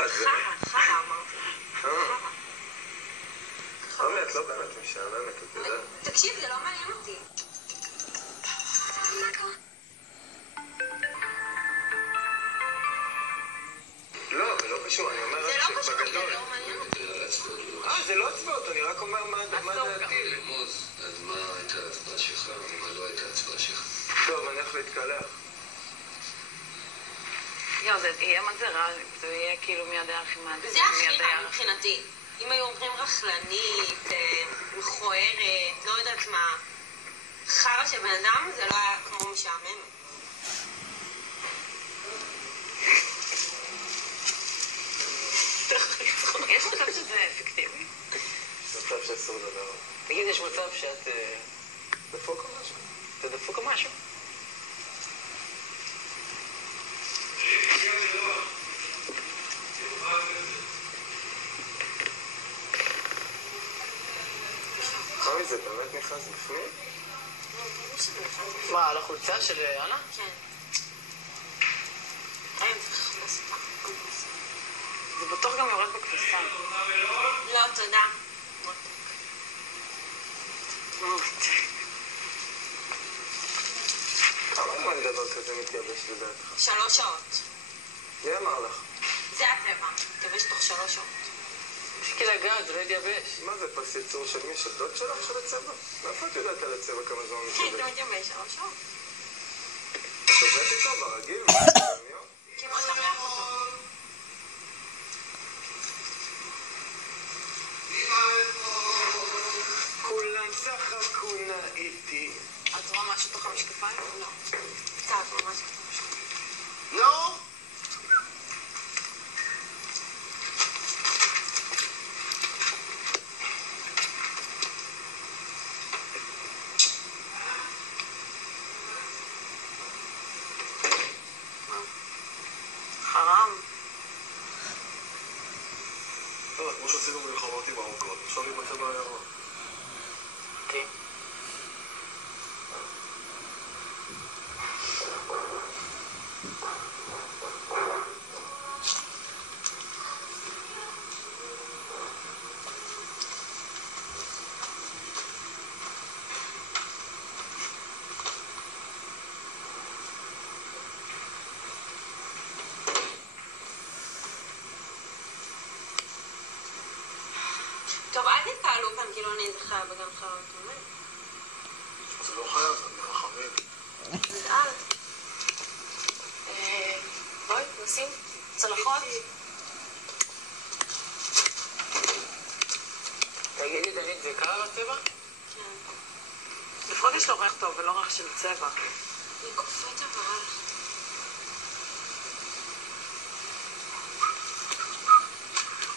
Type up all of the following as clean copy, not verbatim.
אחד. חרא אמרתי. רומי, את לא באמת משעממת, את יודעת. תקשיב, זה לא מעניין אותי. לא, זה לא קשור, אני אומר זה רק לא קשור, זה שבגדול. לא מעניין אותי. זה לא עצבאות, אני רק אומר מה דעתי. אז מה הייתה ההצבעה שלך ומה לא הייתה ההצבעה שלך? טוב, אני הולך להתקלח. זה יהיה מה זה רע, זה יהיה כאילו מי יודע הכי מעדיף. זה הכי רע מבחינתי. אם היו אומרים רכלנית, מכוערת, לא יודעת מה, חרא של בן אדם, זה לא היה כמו משעמם. יש מצב שזה אפקטיבי? מצב שאסור לדבר. תגיד, יש מצב שאת דפוק או משהו? תדפוק או משהו? רמי, זה באמת נכנס בפנים? מה, על החולצה של אנה? כן. אין, צריך לחפש אותה. זה בטוח גם יורד בכביסה. לא, תודה. כמה זמן דבר כזה מתייבש לדעתך? 3 שעות. מי אמר לך? זה הטבע. תבש תוך 3 שעות. תפסיקי לגעת, זה לא יתייבש. מה זה פס ייצור של מי? של דוד שלך של הצבע? מאיפה את יודעת על הצבע כמה זמן כן, מתייבש? זה מתייבש 3 שעות. את עובדת איתו ברגיל? כמו שמח אותו. כולם צחקו נא איתי. את רואה משהו תוך המשקפיים? לא. קצת, ממש. לא! חרם. לא, כמו שעשינו מלחמות עם הארוכות, עכשיו עם הצבע הירוק. כן. טוב, אל תתקהלו כאן, כאילו אני איזה חיה בגן חיות, אומר. זה לא חייב, זה מרחמים. אז אל. בואי, נשים צלחות. תגידי, דנית, זה קרה בצבע? כן. לפחות יש לו ריח טוב ולא ריח של צבע. היא קופאת אבל.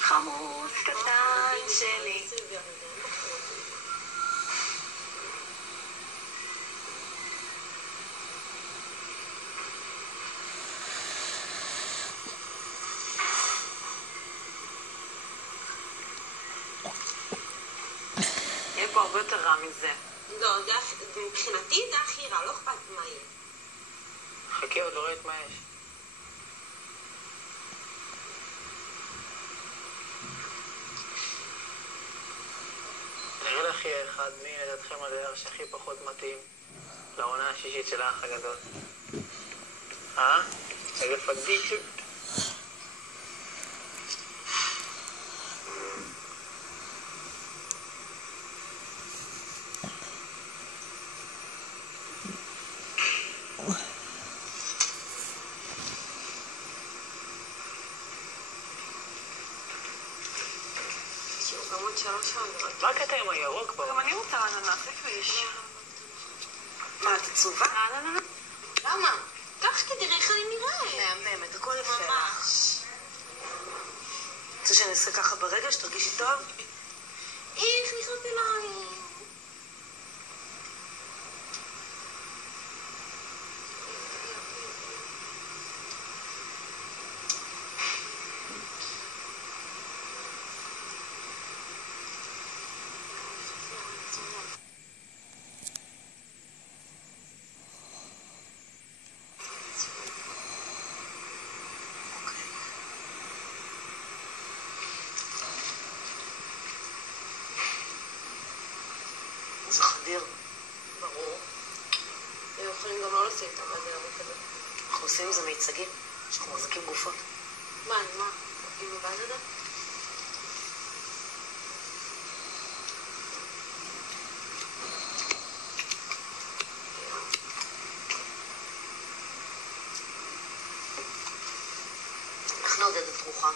חמוץ קטן שלי. יהיה פה הרבה יותר רע מזה. לא, מבחינתי זה הכי רע, לא אכפת מה יהיה. חכי, עוד לא ראית מה יש. נראה לך יהיה אחד מי לדעתכם הדייר שהכי פחות מתאים לעונה השישית של האח הגדול. אגף הדישו. גם עוד 3 שעות. מה הקטע עם הירוק פה? גם אני רוצה אננס, איפה יש? מה, את עצובה? אננס? למה? קח תראי איך אני נראה. מהממת, הכל יפה לך. ממש. רוצה שאני אעשה ככה ברגע, שתרגישי טוב? איך נכנסתי לעין. אדיר. ברור. הם יכולים גם לא לשים את זה ירוק כזה. אנחנו עושים עם זה מיצגים, שאנחנו מחזיקים גופות. מה, עם הבאז הזה? איך נעודד את רוחה?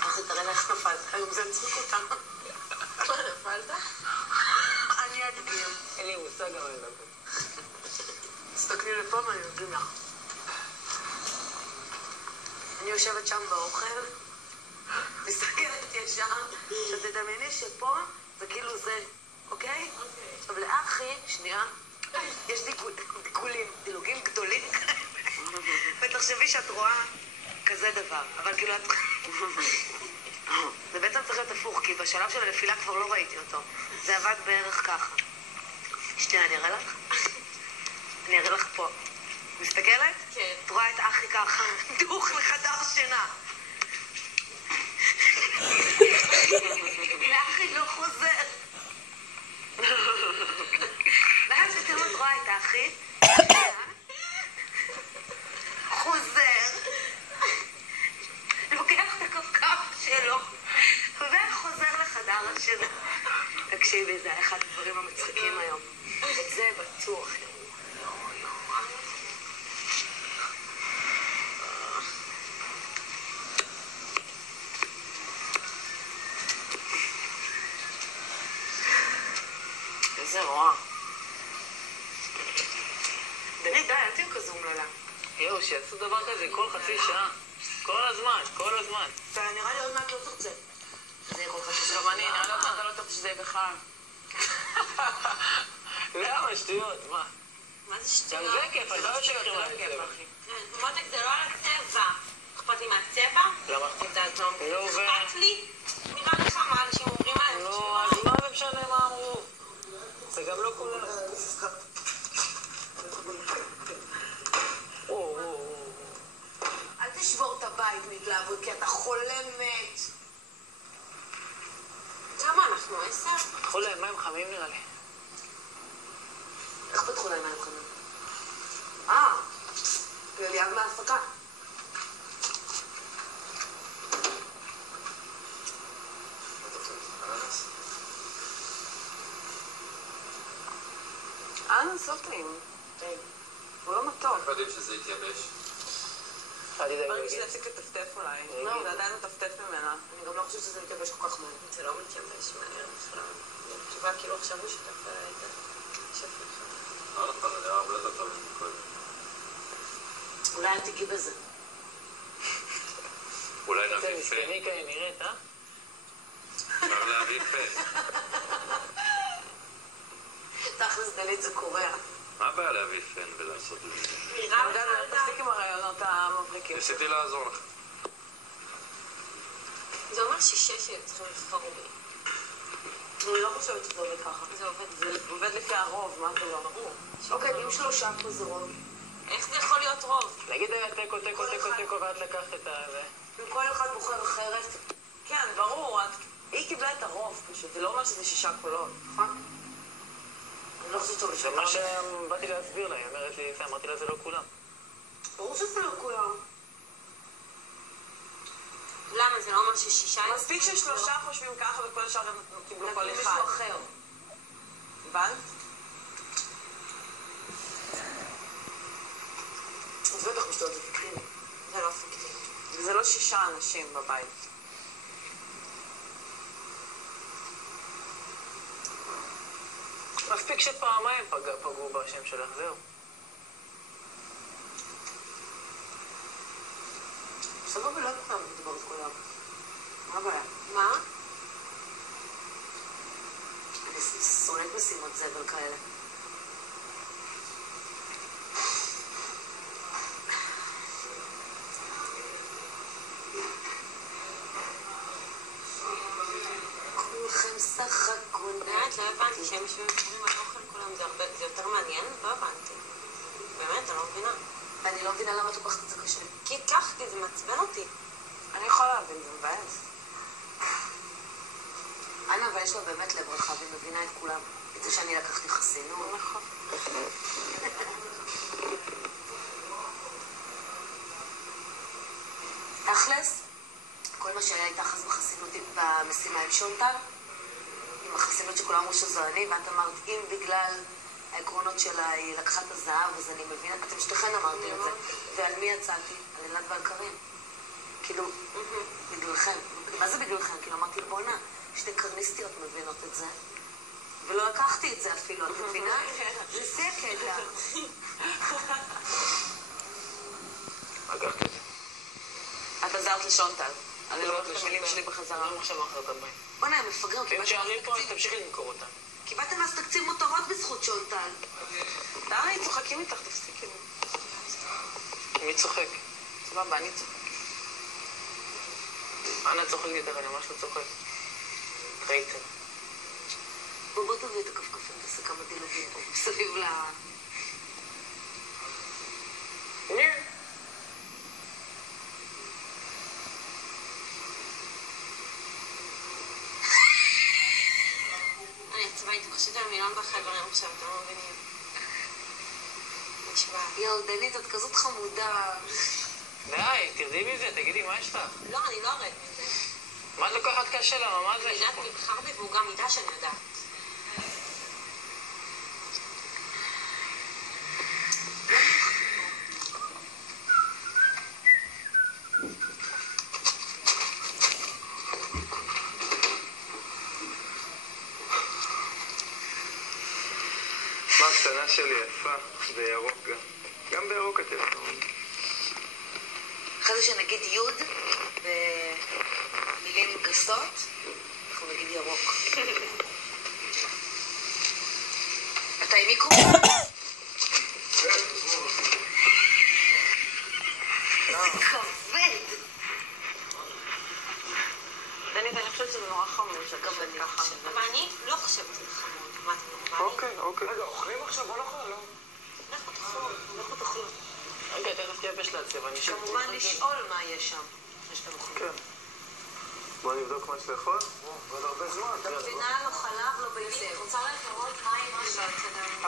אחי, תראה לה איך נפלת. היום זה מצחיק אותה. מה, נפלת? אני אדגים. אין לי מושג על מה לדבר. תסתכלי לפה ואני אדגים לך. אני יושבת שם באוכל, מסתכלת ישר, שתדמייני שפה זה כאילו זה, אוקיי? עכשיו לאחי, שנייה, יש דילוגים גדולים כאלה. ותחשבי שאת רואה כזה דבר, אבל כאילו את... זה בעצם צריך להיות הפוך, כי בשלב של הנפילה כבר לא ראיתי אותו. זה עבד בערך ככה. שנייה, אני אראה לך? אני אראה לך פה. מסתכלת? כן. את רואה את אחי ככה, דוך לחדר שינה. לאחי לא חוזר. ואז פתאום את רואה את האחי, חוזר, לוקח את הכפכף שלו, וחוזר לחדר השינה. תקשיבי, זה היה אחד הדברים המצחיקים היום. את זה בטוח. איזה רוע. דני, די, אל תהיו כזו אומללה. יואו, שיעשו דבר כזה כל חצי שעה. כל הזמן, כל הזמן. אתה נראה לי עוד מעט לא תרצה. זה יכול חצי שעה. גם אני, נראה לי אתה לא תרצה שזה יהיה בכלל. למה? שטויות, מה? מה זה גם שטויות? זה כיף, אני לא יושב לכם על הצבע. מותק, זה לא על הצבע. אכפת לי מהצבע? למה? לא עובר. אכפת לי? נראה לך מה אנשים אומרים עליהם? נו, אז מה זה משנה מה אמרו? זה גם לא כולם. אל תשבור את הבית מהתלהבות, כי אתה חולה מת. כמה אנחנו? 10? פתחו להם מים חמים נראה לי. איך פתחו להם מים חמים? ליד מההפקה. אנס לא טעים. הוא לא מתוק. איך יודעים שזה יתייבש? ברגע להפסיק לטפטף אולי. זה עדיין מטפטף ממנה. אני גם לא חושבת שזה מתייבש כל כך מהר. זה לא מתייבש מהר בכלל. תשובה כאילו עכשיו הוא שותף את השפר. לא נכון, זה היה הרבה יותר טוב מקודם. אולי אל תיגעי בזה. אולי זה נביא מסכני כאלה נראית, אה? אפשר להביא פה. תכלס דלית זה קורע. מה הבעיה להביא פן ולעשות את זה? נראה לך תפסיק עם הרעיונות המבריקים. ניסיתי לעזור לך. זה אומר ששש צריכים לבחור בי. אני לא חושבת שזה עובד ככה. זה עובד. זה עובד לפי הרוב, מה זה לא? ברור. אוקיי, אם 3% זה רוב. איך זה יכול להיות רוב? נגיד היה תיקו ואת לקחת את זה. אם כל אחד בוחר אחרת. כן, ברור. היא קיבלה את הרוב פשוט. זה לא אומר שזה 6 קולות, נכון? אני לא חושבת שזה זה מה שבאתי להסביר לה, היא אומרת לי, אמרתי לה זה לא כולם. ברור שזה לא כולם. למה? זה לא אומר ששישה... מספיק ש3 חושבים ככה וכל השאר הם קיבלו כל אחד. מישהו אחר. הבנת? אז בטח משתות זה פיקטיבי. זה לא פיקטיבי. וזה לא 6 אנשים בבית. מספיק שפעמיים פגעו בשם שלך, זהו. סבבה, לא כולם מדבר את כולם. מה הבעיה? מה? אני שונאת משימות זבל כאלה. כולכם שחקו באמת, לא הבנתי שהם מדברים על אוכל כולם, זה יותר מעניין? לא הבנתי. באמת, אני לא מבינה. ואני לא מבינה למה את לוקחת את זה קשה. כי כך, כי זה מעצבן אותי. אני יכולה להבין, זה מבאס. אנה, אבל יש לה באמת לב רחב, היא מבינה את כולם. את זה שאני לקחתי חסינות. נכון. תכלס, כל מה שהיה איתך אז בחסינות במשימה עם שונטל, עם החסינות שכולם אמרו שזו אני, ואת אמרת, אם בגלל העקרונות שלה היא לקחה את הזהב, אז אני מבינה, אתם שתיכן אמרתם את זה. ועל מי יצאתי? על אלעד ועל קרים. כאילו, בגללכם. מה זה בגללכם? כאילו אמרתי, בונה, שתי קרניסטיות מבינות את זה. ולא לקחתי את זה אפילו, את מבינה? זה שיא הקטע. לקחתי את זה. את עזרת לשונטל. אני לא יודעת את המילים שלי בחזרה. אני עכשיו מאחר את הבאים. בוא'נה, הם מפגרים. אם שערים פה, אז תמשיכי למכור אותם. קיבלתם אז תקציב מותרות בזכות שונטל. די, צוחקים איתך, תפסיקי. מי צוחק? סבבה, אני צוחק. אנה צוחקת איתך, אני ממש לא צוחק. ראיתם. בוא תביא את הכפכפים, תעשה כמה דילוגים פה, מסביב ל... אני עצבה איתי, חושבת על מיליון בחברים עכשיו, אתם לא מבינים. נשבע. יואו, דנית, את כזאת חמודה. די, תרדי מזה, תגידי, מה יש לך? לא, אני לא ארד מזה. מה את לוקחת קשה למה? מה זה? אני יודעת מי בחר בי והוא גם ידע שאני יודעת. מה הקטנה שלי יפה, בירוק גם. גם בירוק את יפה. אחרי זה שנגיד יוד במילים גסות, אנחנו נגיד ירוק. אתה עם מיקרו? זה כבד. דנית, אני חושבת שזה נורא חמור שכבל ככה. אבל אני לא חושבת שזה חמוד. מה אתם נורמלים? אוקיי. רגע, אוכלים עכשיו? בוא נאכל, לא? לכו תאכלו, לכו תאכלו. רגע, תכף תייבש לעצב, אני שואל. כמובן לשאול מה יש שם, לפני שאתם אוכלים. כן. בוא נבדוק מה שאתה יכול. עוד הרבה זמן. אתה מבינה? לא חלב, לא ביצים. רוצה ללכת לראות מה עם משהו.